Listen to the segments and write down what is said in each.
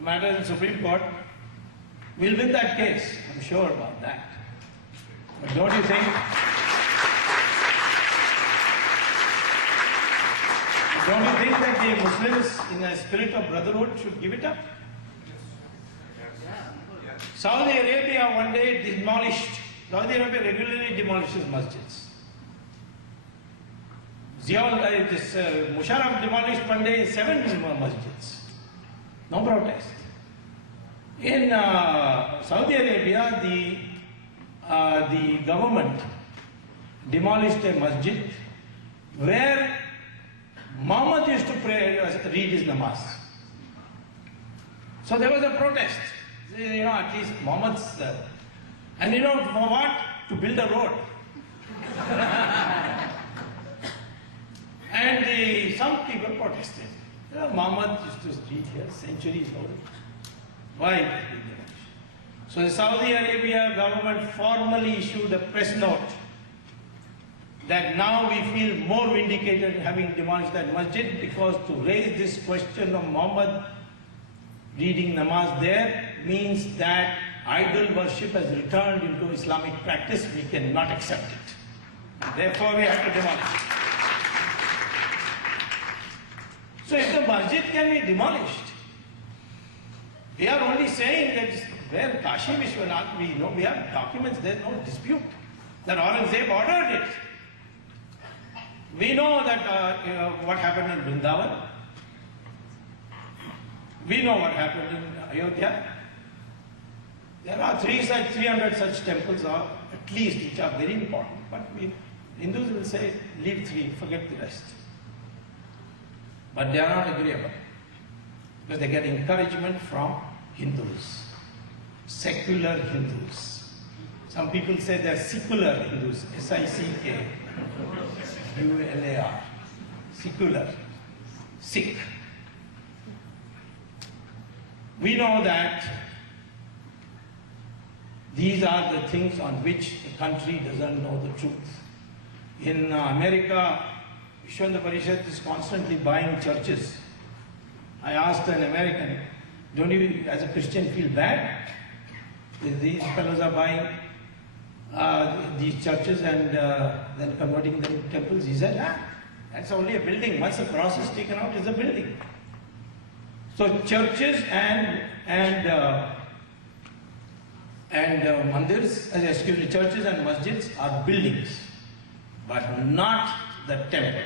matter in Supreme Court, we'll win that case. I'm sure about that. But don't you think? Don't you think that the Muslims, in a spirit of brotherhood, should give it up? Saudi Arabia one day demolished. Saudi Arabia regularly demolishes masjids. Musharraf demolished one day 7 masjids. No protest. In Saudi Arabia, the government demolished a masjid where Muhammad used to pray, read his namaz. So there was a protest. At least Muhammad's. And for what? To build a road. And some people protested. Muhammad used to read here, centuries old. Why? So the Saudi Arabia government formally issued a press note that now we feel more vindicated having demolished that masjid, because to raise this question of Muhammad reading namaz there means that idol worship has returned into Islamic practice. We cannot accept it. Therefore, we have to demolish it. So if the masjid can be demolished, we are only saying that where Kashi Vishwanath, we know, we have documents, there is no dispute that Aurangzeb ordered it. We know that what happened in Vrindavan. We know what happened in Ayodhya. There are 300 such temples, or at least, which are very important. But Hindus will say, leave 3, forget the rest. But they are not agreeable, because they get encouragement from Hindus, secular Hindus. Some people say they are secular Hindus, S-I-C-K. U-L-A-R, secular, Sikh. We know that these are the things on which the country doesn't know the truth. In America, Vishwanda Parishad is constantly buying churches. I asked an American, don't you as a Christian feel bad? These fellows are buying these churches and then converting them to temples. He said, that's only a building. Once the cross is taken out, it's a building. So churches and mandirs, churches and masjids are buildings, but not the temple.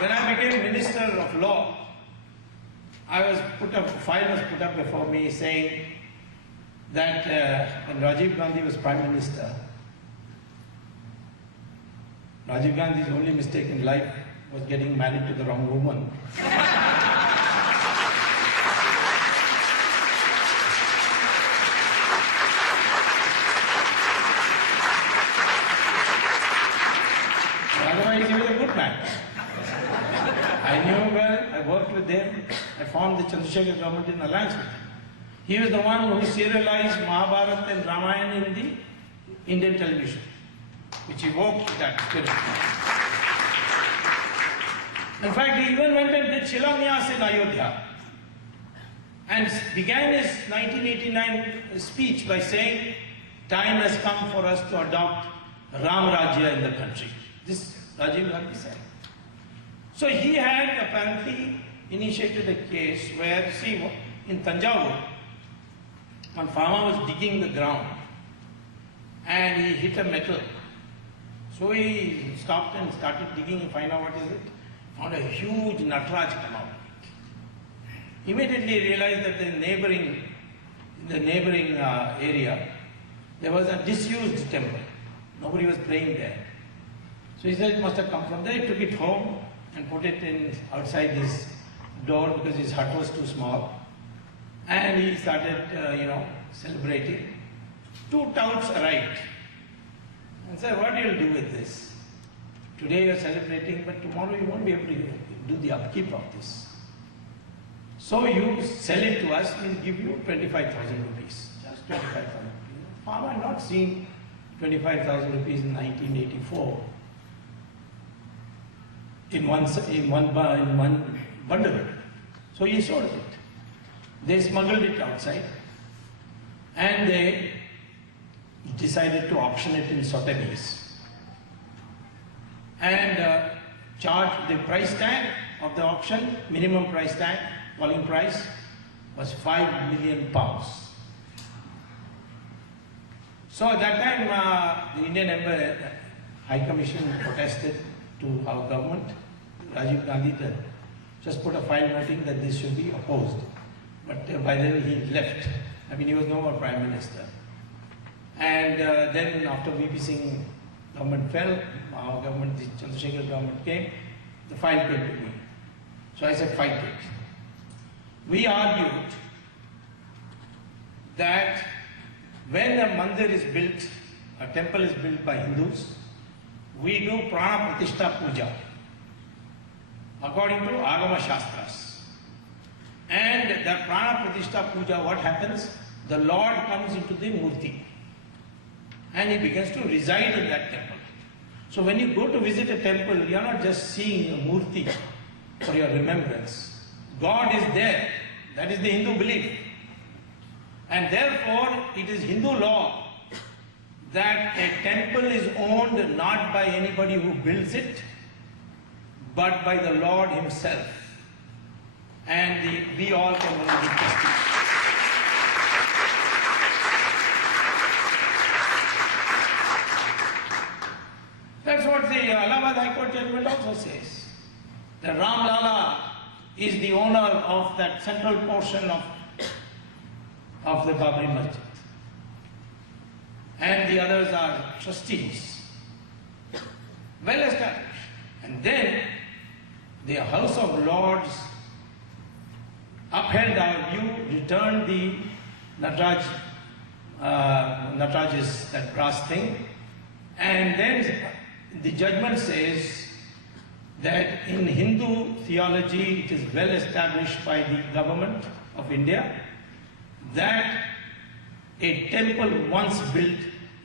When I became Minister of Law, a file was put up before me saying that when Rajiv Gandhi was Prime Minister, Rajiv Gandhi's only mistake in life was getting married to the wrong woman. Otherwise, he was a good man. I knew him well, I worked with him, I formed the Chandrasekhar government in alliance with him. He was the one who serialized Mahabharata and Ramayana in the Indian television, which evoked that spirit. In fact, he even went and did Shilanyas in Ayodhya and began his 1989 speech by saying, time has come for us to adopt Ram Rajya in the country. This Rajiv Gandhi said. So he had apparently initiated a case where, see, in Tanjavur, one farmer was digging the ground and he hit a metal. So he stopped and started digging and find out what is it. Found a huge Nataraj come out. Immediately realized that in the neighboring area, there was a disused temple. Nobody was praying there. So he said it must have come from there. He took it home and put it in outside his door because his hut was too small. And he started, celebrating. 2 touts arrived and said, what do you do with this? Today you are celebrating, but tomorrow you won't be able to do the upkeep of this. So you sell it to us, we'll give you 25,000 rupees. Just 25,000 rupees. Farmer had not seen 25,000 rupees in 1984. in one bundle. So he sold it. They smuggled it outside and they decided to auction it in Sotheby's and charged the price tag of the auction, minimum price tag, calling price was £5 million. So at that time the Indian High Commission protested to our government. Rajiv Gandhi just put a file noting that this should be opposed. But by then he left. I mean, he was no more Prime Minister. And then after VP Singh government fell, our government, the Chandrasekhar government came, the file came to me. So I said, fight it. We argued that when a mandir is built, a temple is built by Hindus, we do Prana Pratishtha Puja according to Agama Shastras. And that Prana Pratishtha Puja, what happens? The Lord comes into the Murti and he begins to reside in that temple. So when you go to visit a temple, you are not just seeing a Murti for your remembrance. God is there. That is the Hindu belief. And therefore, it is Hindu law that a temple is owned not by anybody who builds it, but by the Lord himself. And we all can only be trustees. That's what the Allahabad High Court judgment also says. That Ram Lala is the owner of that central portion of the Babri Masjid. And the others are trustees. Well established. And then the House of Lords upheld our view, returned the Nataraj's, that brass thing, and then the judgment says that in Hindu theology it is well established by the government of India that a temple once built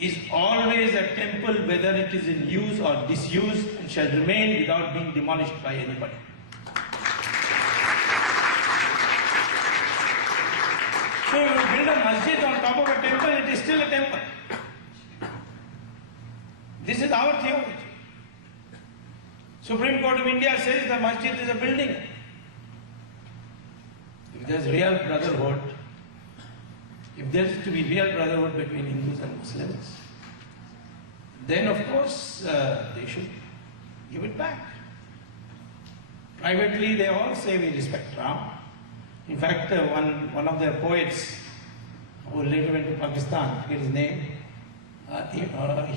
is always a temple whether it is in use or disuse and shall remain without being demolished by anybody. So if you build a masjid on top of a temple, it is still a temple. This is our theology. Supreme Court of India says the masjid is a building. If there is real brotherhood, if there is to be real brotherhood between Hindus and Muslims, then of course they should give it back. Privately they all say we respect Ram. In fact, one of their poets who later went to Pakistan, I forget his name,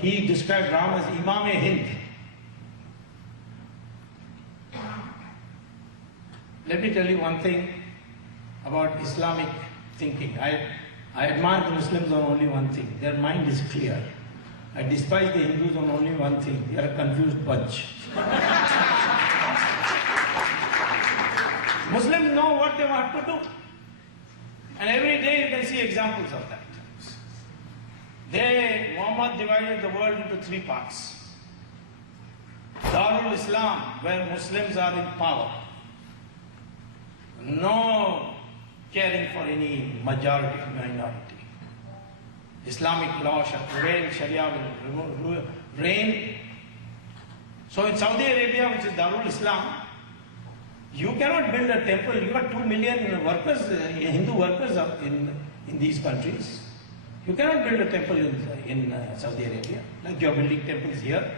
he described Ram as Imam-e-Hind. Let me tell you one thing about Islamic thinking. I admire the Muslims on only one thing. Their mind is clear. I despise the Hindus on only one thing. They are a confused bunch. Muslims know what they want to do. And every day you can see examples of that. Muhammad divided the world into three parts. Darul Islam, where Muslims are in power. No caring for any majority or minority. Islamic law shall prevail, Sharia will reign. So in Saudi Arabia, which is Darul Islam, you cannot build a temple. You got 2 million workers, Hindu workers in these countries. You cannot build a temple in Saudi Arabia, like you are building temples here.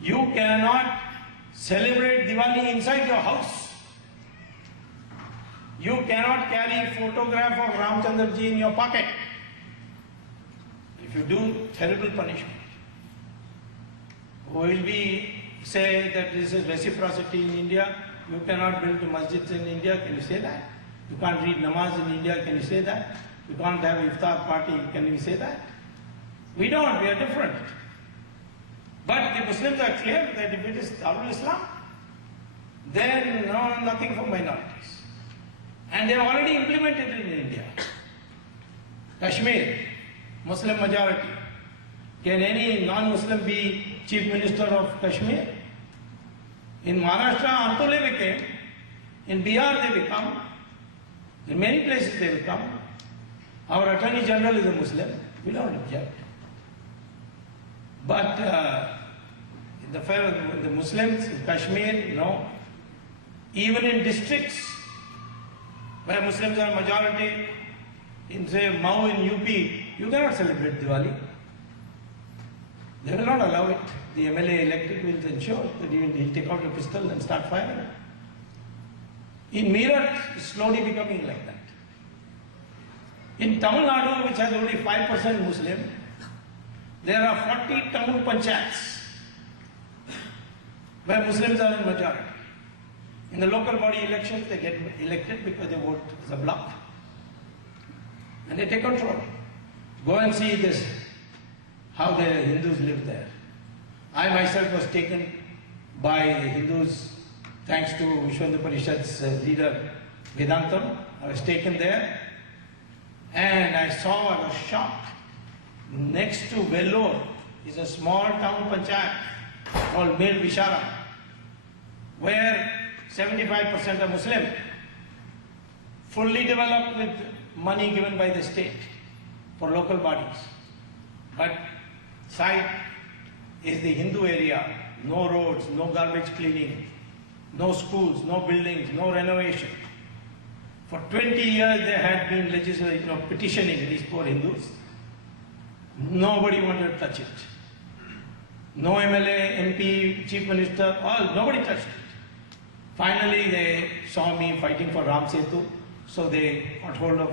You cannot celebrate Diwali inside your house. You cannot carry a photograph of Ramchandra ji in your pocket. If you do, terrible punishment. Will we say that this is reciprocity in India? You cannot build masjids in India, can you say that? You can't read namaz in India, can you say that? You can't have iftar party, can you say that? We don't, we are different. But the Muslims are clear that if it is Darul Islam, then no, nothing for minorities. And they have already implemented it in India. Kashmir, Muslim majority. Can any non-Muslim be Chief Minister of Kashmir? In Maharashtra, Antole became, in Bihar they become, in many places they become. Our Attorney General is a Muslim, we don't object. But the Muslims in Kashmir, no. Even in districts where Muslims are majority, in say Mau in UP, you cannot celebrate Diwali. They will not allow it. The MLA elected will ensure that he will take out a pistol and start firing. In Meerut, it's slowly becoming like that. In Tamil Nadu, which has only 5% Muslim, there are 40 town panchayats where Muslims are in majority. In the local body elections, they get elected because they vote as a bloc. And they take control. Go and see this, how the Hindus live there. I myself was taken by Hindus, thanks to Vishwa Parishad's leader Vedantam. I was taken there and I was shocked. Next to Vellore is a small town panchayat called Mel Visharam, where 75% are Muslim, fully developed with money given by the state for local bodies. But side is the Hindu area, no roads, no garbage cleaning, no schools, no buildings, no renovation. For 20 years there had been petitioning these poor Hindus. Nobody wanted to touch it. No MLA, MP, Chief Minister, nobody touched it. Finally they saw me fighting for Ram Setu, so they got hold of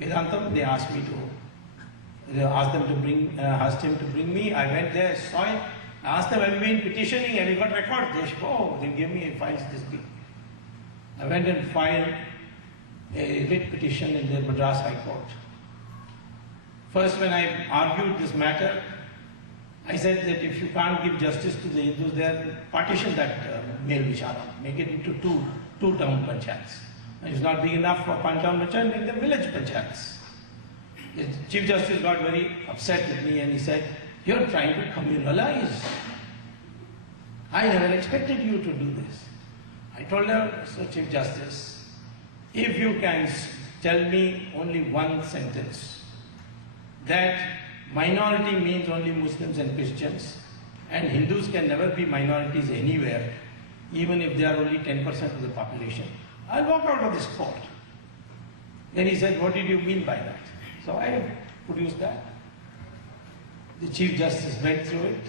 Vedantam. They asked me to, asked him to bring me. I went there, saw it. I asked them, have you been petitioning? Have you got records? They said, they gave me files this big. I went and filed a writ petition in the Madras High Court. First, when I argued this matter, I said that if you can't give justice to the Hindus there, partition that Mel Visharam, make it into two town panchayats. It's not big enough for one town panchayat, make them village panchayats. The Chief Justice got very upset with me and he said, you're trying to communalize. I never expected you to do this. I told her, so Chief Justice, if you can tell me only one sentence, that minority means only Muslims and Christians, and Hindus can never be minorities anywhere, even if they are only 10% of the population, I'll walk out of this court. Then he said, what did you mean by that? So I produced that. The Chief Justice went through it.